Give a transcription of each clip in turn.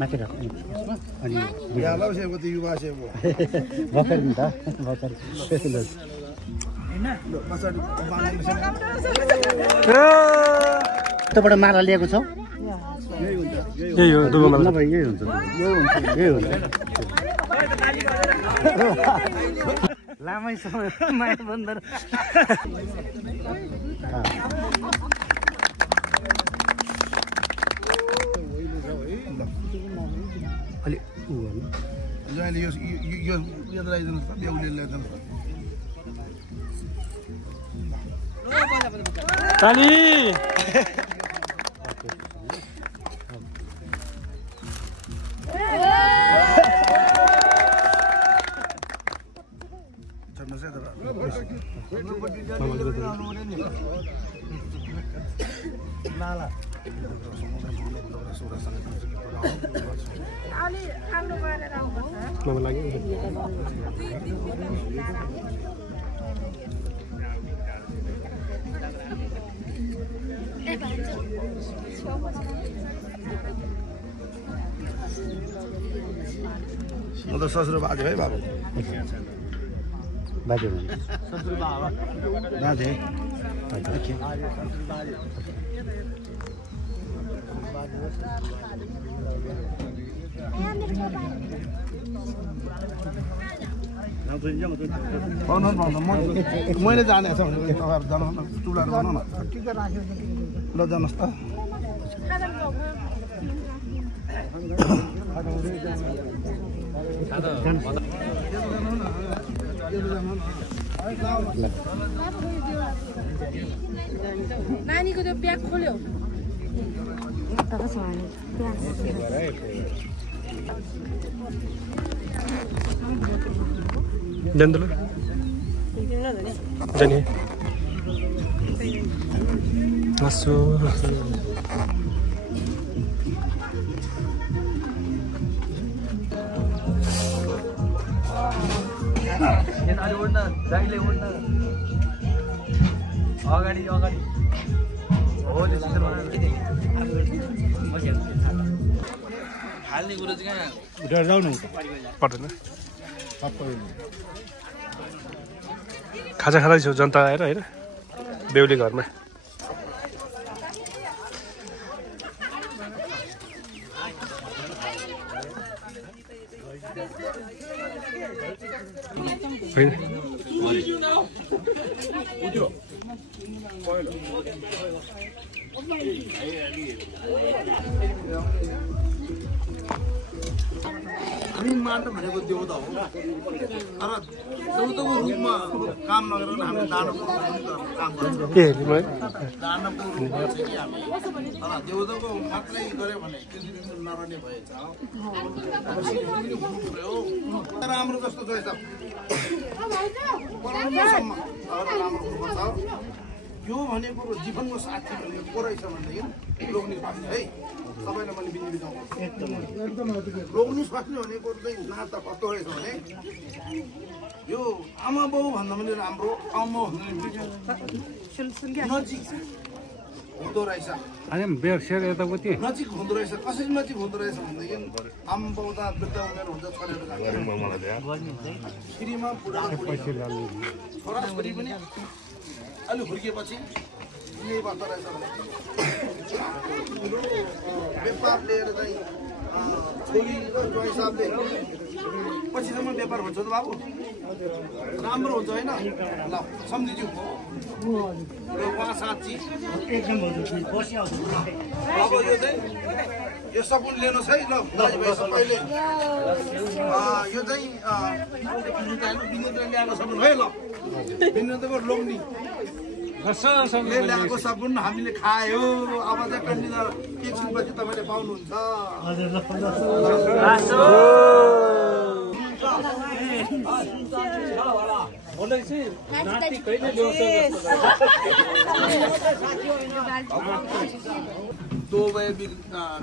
माथि राख अनि याला सेबो त युवा सेबो भर्खर नि त भर्खर स्पेशल हैन पछाडी बाँड्नु छैन यताबाट माला ल्याएको छ यही हुन्छ यही हो दुबो माला नभए यही हुन्छ यही हुन्छ लामै समय माया बन्दर अलि उ गर्नु जहिले यो ल्याइदिनुहोस् त बेहुली ल्याइदिनुहोस् ताली नाला अलि खानु गरेर आउनुपर्छ मलाई लाग्यो म त ससुरो बाजे है बाबु बाजे बाजे मैले जानेको छ भने तपाईँहरू जानुहोस् न चुलाहरू बनाउन ल जानुहोस् त नानीको त्यो ब्याग खोल्यो जान्दलो जाने मासु अगाडि अगाडि हाल्ने कुरो चाहिँ कहाँ उठेर जाऊ न पर्दैन खाजा खाँदैछु जनता आएर होइन बेहुली घरमा हामी मान भनेको देउता हो तर देउताको रूपमा काम नगरेर हामी दानवको काम गर्छौँ दानवको रूपमा चाहिँ कि हामी तर देउताको मात्रै गऱ्यो भने नरहने भएछ राम्रो जस्तो छ यो भनेको जीवनको साथी भनेको को रहेछ भनेदेखि लोग्ने स्वास्नी है सबैलाई मैले बिन्दी बिताउँछु लोग्ने स्वास्नी भनेको चाहिँ नाता कस्तो रहेछ भने यो आमा बाउ भन्दा पनि राम्रो आमा नजिक हुँदो रहेछ नजिक हुँदो रहेछ कसरी नजिक हुँदो रहेछ भनेदेखि आमा बाउ त वृद्ध उमेर हुन्छ छोरीहरू श्रीमा बुढा छोरा छोरी पनि अलि हुर्किएपछि यही बस्दो रहेछ भने व्यापार लिएर चाहिँ छोरी र ज्वाइँ साहबले पछिसम्म व्यापार हुन्छ त बाबु राम्रो हुन्छ होइन ल सम्झिज्यू उहाँ साँच्ची अब यो चाहिँ यो सपुन लिनुहोस् है ल दाजुभाइ सबैले यो चाहिँ विनिता ल्याएको सपुन है ल विनिताको लोग्नी ल्याएको सपुन हामीले खायो अब चाहिँ कन्डिनर एकछिनपछि तपाईँले पाउनुहुन्छ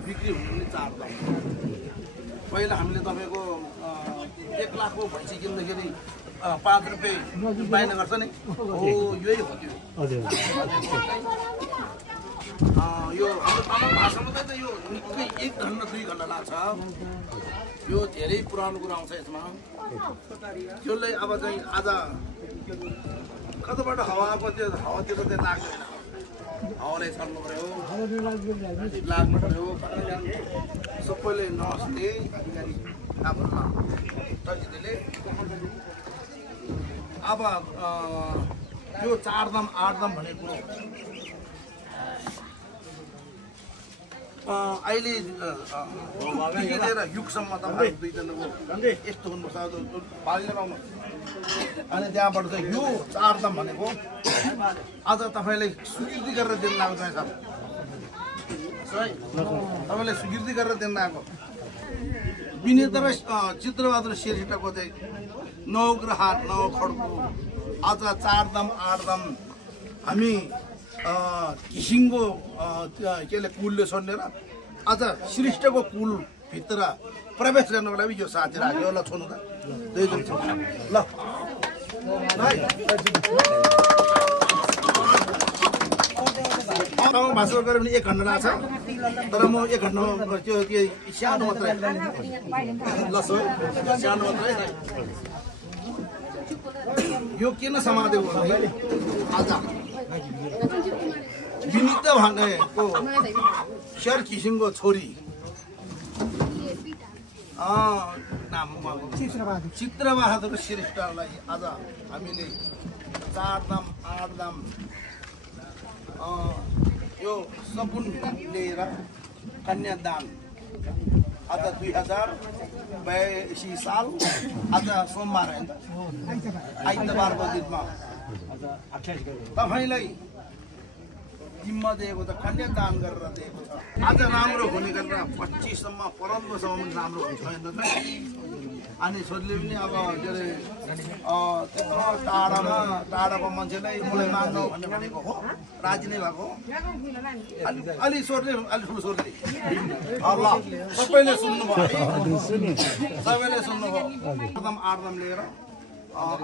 बिक्री हुने चाड पहिला हामीले तपाईँको 1 लाखको भैँसी किन्दाखेरि 5 रुपियाँ बाहिर गर्छ नि हो यही हो त्यो हजुर यो हाम्रो तामाङ भाषामा त यो निकै 1 घन्टा 2 घन्टा लाग्छ यो धेरै पुरानो कुरा आउँछ यसमा त्यसले अब चाहिँ आज कताबाट हावा आएको त्यो हावातिर चाहिँ लाग्दैन हावालाई छर्नु पर्यो लाग्नु पर्यो सबैले नमस्ते अधिकारी आफ्नो तजिले अब यो 4 दाम 8 दाम भनेको अहिले लिएर युगसम्म तपाईँ दुईजनाको यस्तो हुनुपर्छ पाली लगाउनु अनि त्यहाँबाट चाहिँ यो 4 दाम भनेको आज तपाईँले स्वीकृति गरेर दिन लाग्छ सर तपाईँले स्वीकृति गरेर दिन आएको विनेता र चित्रबहादुर श्रेष्ठको चाहिँ नवग्रह नवखड्को आज 4 दाम 8 दाम हामी किसिमको केले कुलले छोडेर आज श्रेष्ठको कुलभित्र प्रवेश गर्नको लागि यो साथी राख्यो ल छोड्नु त ल भाषा गऱ्यो भने 1 घन्टा लाग्छ तर म 1 घन्टामा त्यो सानो मात्रै ल सानो मात्रै यो किन समादेऊ भने आज विनिता भनेको शेर किसिमको छोरी चित्रबहादुर श्रेष्ठलाई आज हामीले 4 दाम 8 दाम यो सपुन लिएर कन्यादान आज 2082 साल आज सोमबार होइन आइतबारको दिनमा तपाईँलाई जिम्मा दिएको छ कन्यादान गरेर दिएको छ आज राम्रो हुने गरेर 25 सम्म परम्परासम्म पनि राम्रो हुन्छ अनि छोरीले पनि अब के अरे त्यत्रो टाढाको मान्छेलाई मलाई माग्नु भनेको हो राजी नै भएको अलि छोरीले अलि ठुलो छोरीले ल सबैले सुन्नुभयो सबैले सुन्नुभयो एकदम 8 दाम लिएर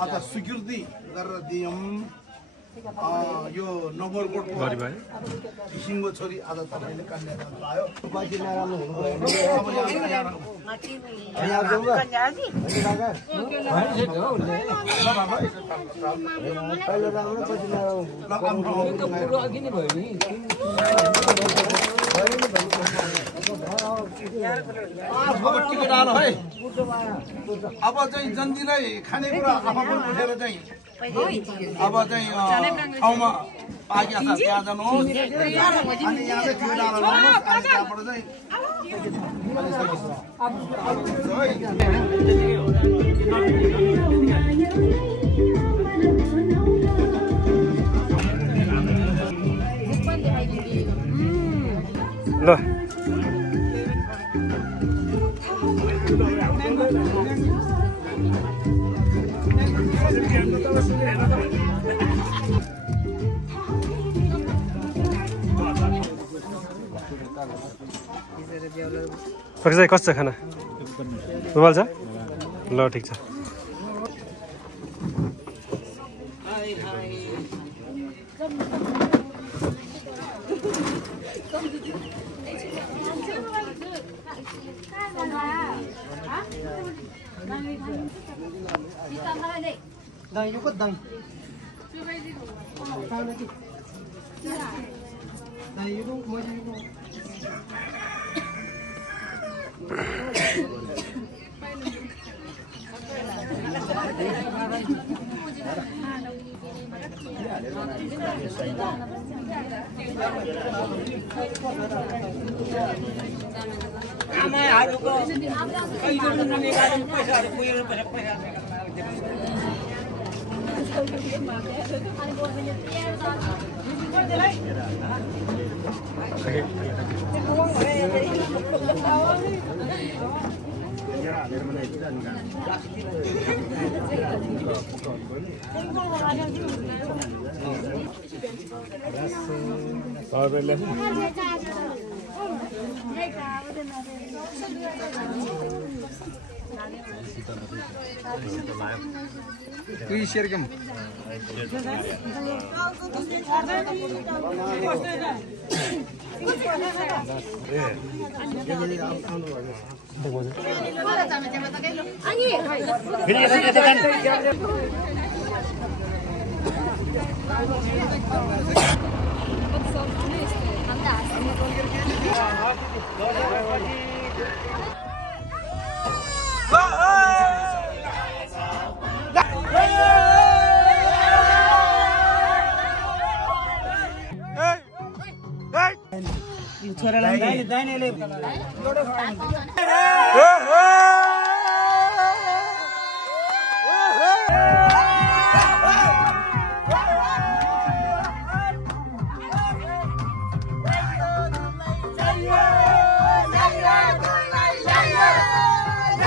आज स्वीकृति गरेर दियौँ यो नगरकोटको किसिमको छोरी आज तपाईँले कन्यादान पायो टिकट आलो है अब चाहिँ जन्जीलाई खानेकुरा आफू उठेर चाहिँ अब चाहिँ ठाउँमा पाकिया छ त्यहाँ जानुहोस् अनि यहाँ चाहिँ टिकट आलो लाउनुहोस् अनि त्यहाँबाट ल चाहिँ कस्तो छ खाना मोबाइल छ ल ठिक छ कोही सेयर कम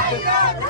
Yeah!